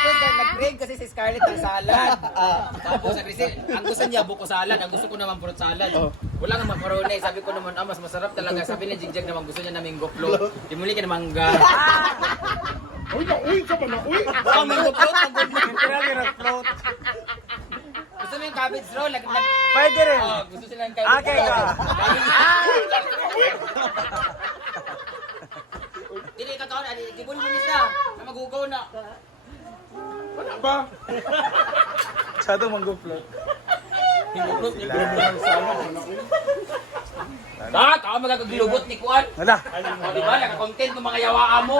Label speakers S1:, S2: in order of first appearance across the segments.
S1: nag-crave kasi si Scarlett ng salad. Tapos sabi si, ang gusto niya buko salad, ang gusto ko naman fruit salad. Wala nga macaroni, sabi ko naman, ah, mas masarap talaga. Sabi ni Jigjag naman gusto niya na mango float. Dimuli ka na mangga.
S2: Uy, na, uy, ka pa na, uy.
S1: Oh, mango float, mango float.
S3: Literally na float.
S1: Gusto mo yung cabbage roll? Lag, lag,
S3: Pwede rin.
S1: oh, gusto sila ng cabbage
S3: Okay
S1: roll.
S3: ka.
S1: Dili ka kaon, ali, gibon mo ni siya. Na magugaw na.
S2: Ba?
S3: Shadow mango float.
S1: Ah, tao magagaglubot ni Kuan.
S3: Wala.
S1: O, di ba? Naka-content ng mga yawaan mo.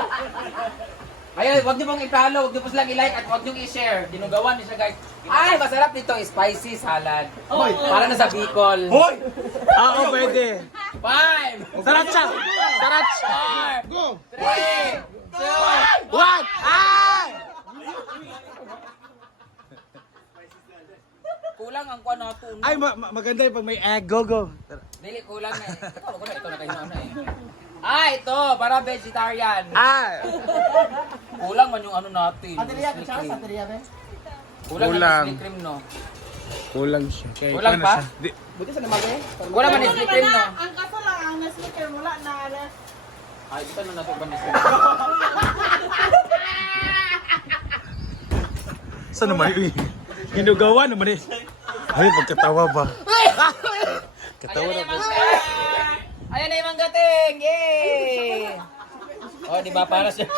S1: Ayun, wag niyo pong i-follow, wag niyo po silang i-like at wag niyo i-share. Dinugawan niyo siya, guys. Ay, masarap nito, spicy salad. Para na sa Bicol.
S2: Hoy!
S3: Ah, Oo, pwede.
S1: Five,
S3: Sriracha! Sriracha!
S1: four,
S2: Go!
S1: three, two,
S3: What? Ay!
S1: Kulang ang kuan nato.
S3: Ay, ma- ma- maganda yung pag may egg. Go, go.
S1: Dili, kulang na eh. Wag ko na, ito na kayo na eh. Ah, ito, para vegetarian.
S3: Ah!
S1: Kulang man yung ano natin. Ateriya ka siya, ateriya ba? Kulang,
S3: Kulang.
S1: yung cream, no?
S3: Kulang siya. Okay,
S1: Kulang
S3: paano
S1: pa?
S3: siya? Di,
S1: Kulang man yung cream, no?
S4: Ang kaso lang, ang na-slicker, wala na.
S1: Ay, dito na nato ba ni
S3: saan naman yun? Hinugawa naman eh. Ay, pagkatawa ba? Katawa
S1: na
S3: na ba?
S1: Ayan na yung manggating! Yay! Oh, di ba para siya?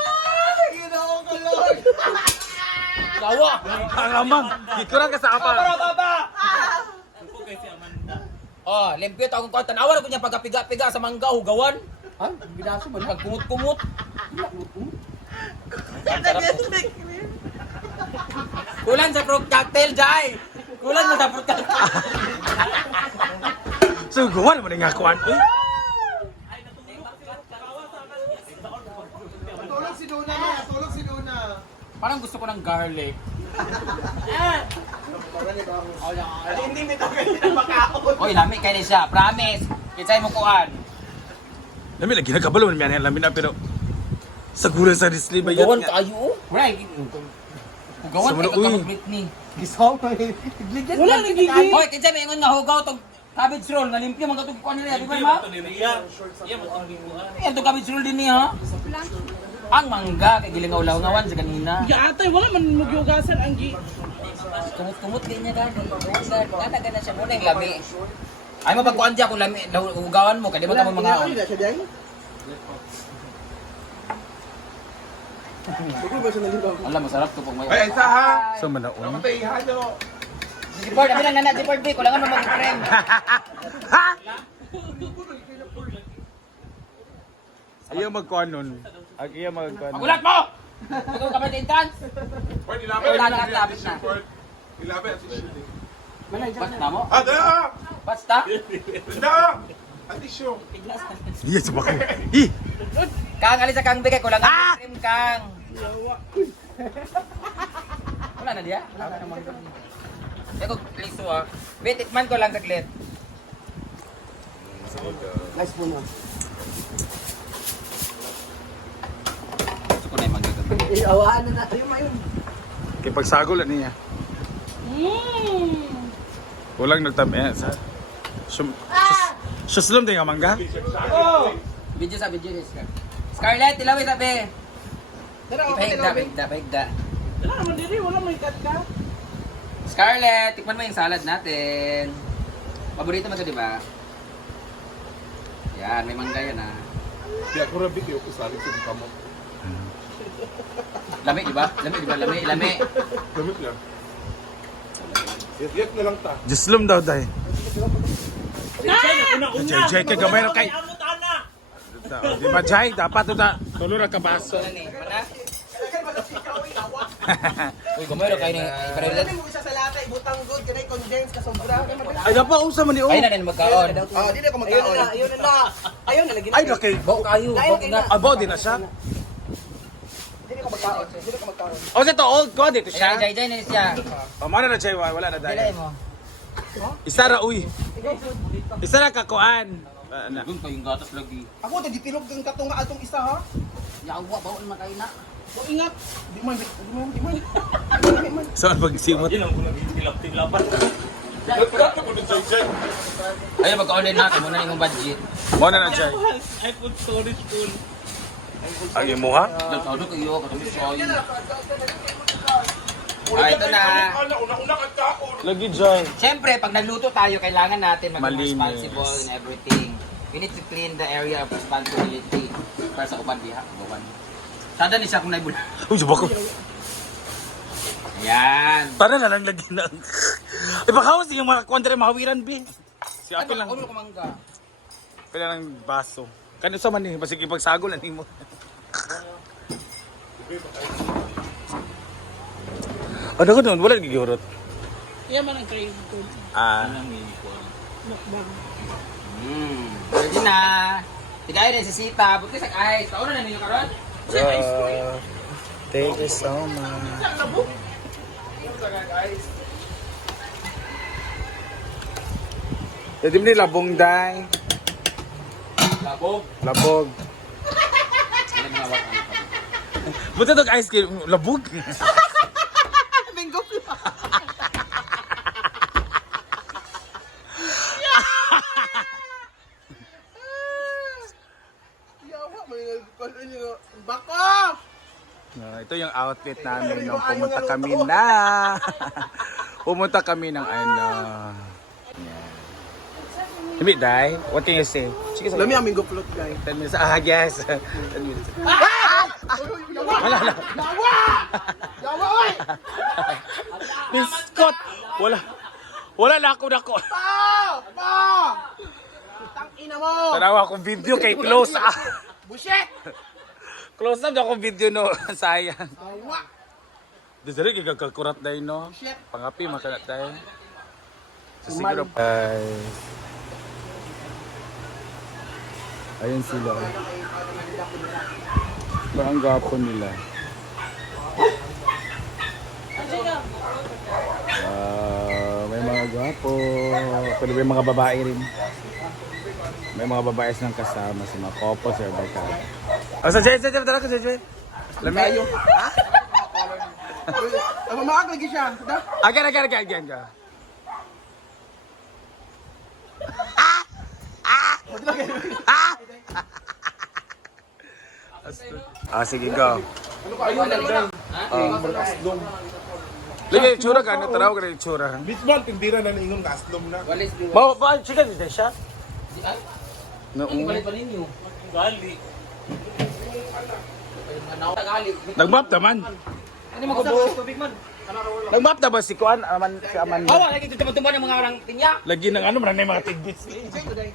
S1: Tawa!
S3: Ang amang. Ikuran ka sa apa.
S1: Para baba! Oh, limpyo akong kwartan. Awan ako niya pagkapiga-piga sa mangga, hugawan. Ha? Binaso ba? Pagkumot-kumot. Kulang sa fruit cocktail, Jai! Kulang mo cocktail.
S3: So, gawa naman yung ngakuan. Uy!
S2: Tulog si Luna na, tulog si Luna.
S1: Parang gusto ko ng garlic.
S2: Hindi nito kayo na makaon.
S1: Oy, lami kayo siya. Promise. Kitsay mo kuan.
S3: Lamin na ginagabalo man yan. Lamin na pero... Saguran sa Risley ba yan?
S1: kayo. Wala. Gawan
S3: mga- uy.
S1: kapag Britney.
S2: Gisaw pa
S4: Wala nagiging.
S1: Hoy, kinsay may ingon nga hugaw tong cabbage roll nga limpyo man katong kuan nila, di ba ma? Yan cabbage roll din niya. Ang mangga kay gilingaw-lawngawan sa kanina.
S4: Gatay, wala man magyugasan ang gi.
S1: Kumot-kumot din niya gani. Gana gana siya muna yung lami. Ay mapagkuan diya kung lami hugawan mo kay di ba ka mo mga on. Alam masarap to pag may.
S2: Ay, isa ha.
S3: So, manaon.
S2: Patay, halo.
S1: Jipord, abi lang nana Jipord B, kulangan mo mag-frame.
S3: Ha? Ayaw magkuhan nun. Ang iya magkuhan.
S1: Magulat mo! Ikaw ka ba din entrance?
S2: Pwede
S1: Eh,
S2: ilapit.
S1: wala na, lapit na.
S2: Ilapit si.
S1: Basta mo?
S2: Ah, da!
S1: Basta?
S2: Da! Ang tissue.
S3: Yes, bakit? Ih!
S1: Kang, alis sa kang bigay, kulangan
S3: Ah!
S1: ng cream, Kang. Wala na diya? Wala na naman. Eko, liso ah. Wait, tikman ko lang saglit.
S2: Nice po na.
S1: Gusto ko na yung manggagabi.
S2: Iawaan na natin yun.
S3: Kaya pagsagol na niya.
S4: Mmm.
S3: Kulang nagtami. Sa... Sum... Suslom din nga mangga?
S1: Video sa video ni Scar. Scarlett, ilawin sabi. Ipahigda, pahigda, pahigda.
S4: Wala naman diri, wala may kat ka.
S1: Scarlett, tikman mo yung salad natin. Paborito mo ito, di ba? Yan, may mangga yan ah.
S2: Kaya ko rabik yung kusalit sa mukha mo.
S1: Lami, di ba? Lami, di ba? Lami, lami.
S2: Gamit lang. Yet na lang ta.
S3: Juslom daw day. Jay, Jay, kay gamay ra kay. Da- Di ba Jay? Dapat ito ta. Tulo ra ka baso.
S1: Ano ni? Mana? Uy, gumero kayo ni Iparelad.
S5: mo isa sa lata, ibutang good, kanay condense ka sobra.
S3: Ay, dapat usa man ni
S1: Ay na din magkaon.
S5: Oh, di na ko magkaon. Ayun na na. Ayun na lagi na.
S3: Ay, laki.
S1: Bau kayo, bau na.
S3: Abo din na siya.
S5: Di na ko magkaon. Di na ko magkaon.
S3: O ito old ko dito
S1: Siya, jay jay na siya.
S3: Pamana na Jay, wala na dahil.
S1: mo.
S3: Isa ra uy. Isa ra ka kuan. Ah, na.
S1: Doon kayong gatas lagi.
S5: Ako ta ditilog kang katunga atong isa ha.
S1: Yawa, bau na makain na.
S5: O ingat. Di man di man di man.
S3: Saan pagsimot?
S1: Ayun, magka-online natin. Muna yung budget.
S3: Mo na na siya.
S4: iPhone storage full.
S3: Ang imo ha?
S1: Nagtawag kayo, katami soy. Ah, ito na.
S3: Lagi dyan.
S1: Siyempre, pag nagluto tayo, kailangan natin maging
S3: Malinis.
S1: responsible in everything. We need to clean the area of responsibility para sa uban diha. Gawan. Sada ni siya kung naibul.
S3: Uy, sabak ko.
S1: Ayan.
S3: Para na lang lagi na. Ay, baka yung mga kwantere mahawiran, bi. Si Apil lang.
S1: Ulo ko mangga.
S3: Pila ng baso. Kano sa man eh, basig ipagsagol na mo. Ano ko doon? Wala gigurot.
S4: Yan man ang crave ko.
S3: Ah.
S4: Mukbang.
S1: Hmm. Pwede na. Tigay din si Sita. Buti sa ice. Taon na ninyo karon?
S3: Uh, thank you so much. Mo ni labong day.
S1: Labog.
S3: Labog. Buta tog ice cream. Labog.
S5: Yawa, may nagkuhan niyo. Bako!
S3: Ah, ito yung outfit namin nung pumunta kami na. pumunta kami ng ano. Hindi, Day. What can you say? Sige.
S5: Lami aming goplot, guys.
S3: 10 minutes. Ah, yes. 10 minutes.
S5: Yawa! Yawa! Yawa, oy!
S3: Wala. Wala na ako na ako.
S5: Pa! Pa! Tang ina mo!
S3: Tanawa akong video kay close ah. Close up ako video no. Sayang.
S5: Yawa!
S3: Desire gigagkakurat dahil no.
S5: Shit!
S3: Pangapi makalat dahil. So siguro. Ay. Ayun sila. Parang gwapo nila. Ah, may mga gwapo. Pero may mga babae rin. May mga babae silang kasama sa mga couple sa barkada. Oh, sa Jay, Jay, Jay, tara ka, Jay, Jay. Lami.
S5: Tayo. Ha? Ang mamaak lagi siya. Da?
S3: Again, again, again, again, again. Ah, sige, go. Lagi, tsura ka, nataraw ka na yung tsura.
S2: Bitball, tindira na naingon kaslom na.
S1: Walis di
S3: Mau, ba, chika, di siya?
S1: Ay,
S3: No,
S1: ang balik pa ninyo.
S4: Gali.
S1: Tagalog.
S3: Nag-map naman.
S1: Ano mo ko tubig man?
S3: Nag-map na ba si Kuan? Aman, si Aman.
S1: Hawa lagi tumutumuan ng mga orang tinya.
S3: Lagi ng ano, marami mga tidbits.
S5: Say today.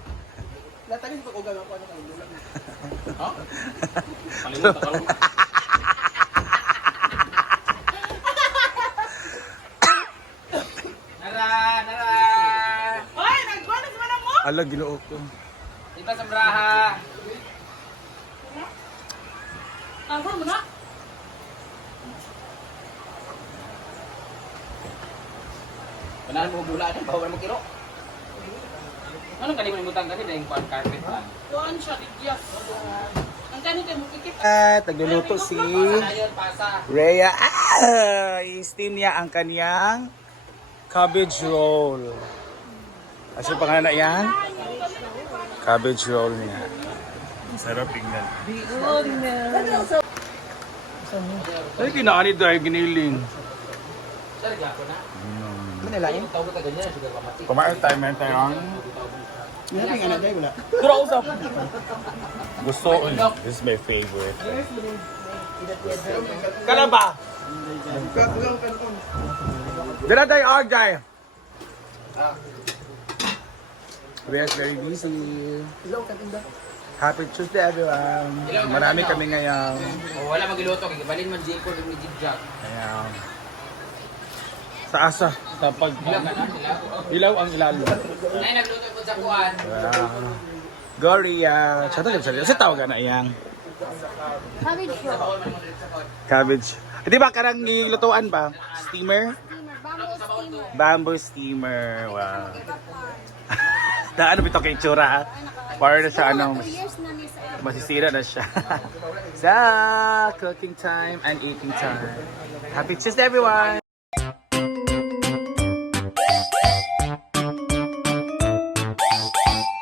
S5: Latanin ko kung gano'n ko ano kayo.
S1: Nara, nara.
S4: Ay, nagbalas man mo!
S3: Ala, ginoo ko.
S1: Diba sa braha?
S4: Asa mo na?
S1: Wala mo bula din, bawal mo kiro. Anong kanimo imutang kani dahil pan carpet man?
S4: Kuhaan siya, digyas. Ang ganito mo ikip.
S3: At nagluluto si. Rhea. Ah, i-steam niya ang kaniyang cabbage roll. Ano yung pangalan na yan? Cabbage roll niya. Sarap tingnan. Ay, kinaani dahil giniling.
S1: Sir, gapo na.
S5: Manalain?
S1: Tawag ka ganyan, sugar pamati.
S3: Kumain tayo, man tayo.
S5: Hindi natin nga na dahil wala.
S3: Pero usap. Gusto ko. This is my favorite. Kalaba. Dala tayo, Arjay. We are very busy.
S5: Ilaw ka tinda.
S3: Happy Tuesday, everyone. Marami kami ngayon.
S1: O wala magiluto kay balin man Jeko ni Jigjag.
S3: Ayan. Sa asa, sa pag
S1: Ilang ka na sila.
S3: ilaw ang ilalo.
S1: Nay nagluto ko sa kuan.
S3: Gloria. Sa ito, sa Sa tawag na iyang.
S6: Cabbage.
S3: Cabbage. Eh, Di ba karang nilutuan ba? Steamer?
S6: Steamer. Bamboo steamer.
S3: Bamboo steamer. Wow. Na ano bito kay Tsura ha? Para na sa ano,
S6: sa
S3: masisira na siya. sa cooking time and eating time. Happy Tuesday everyone!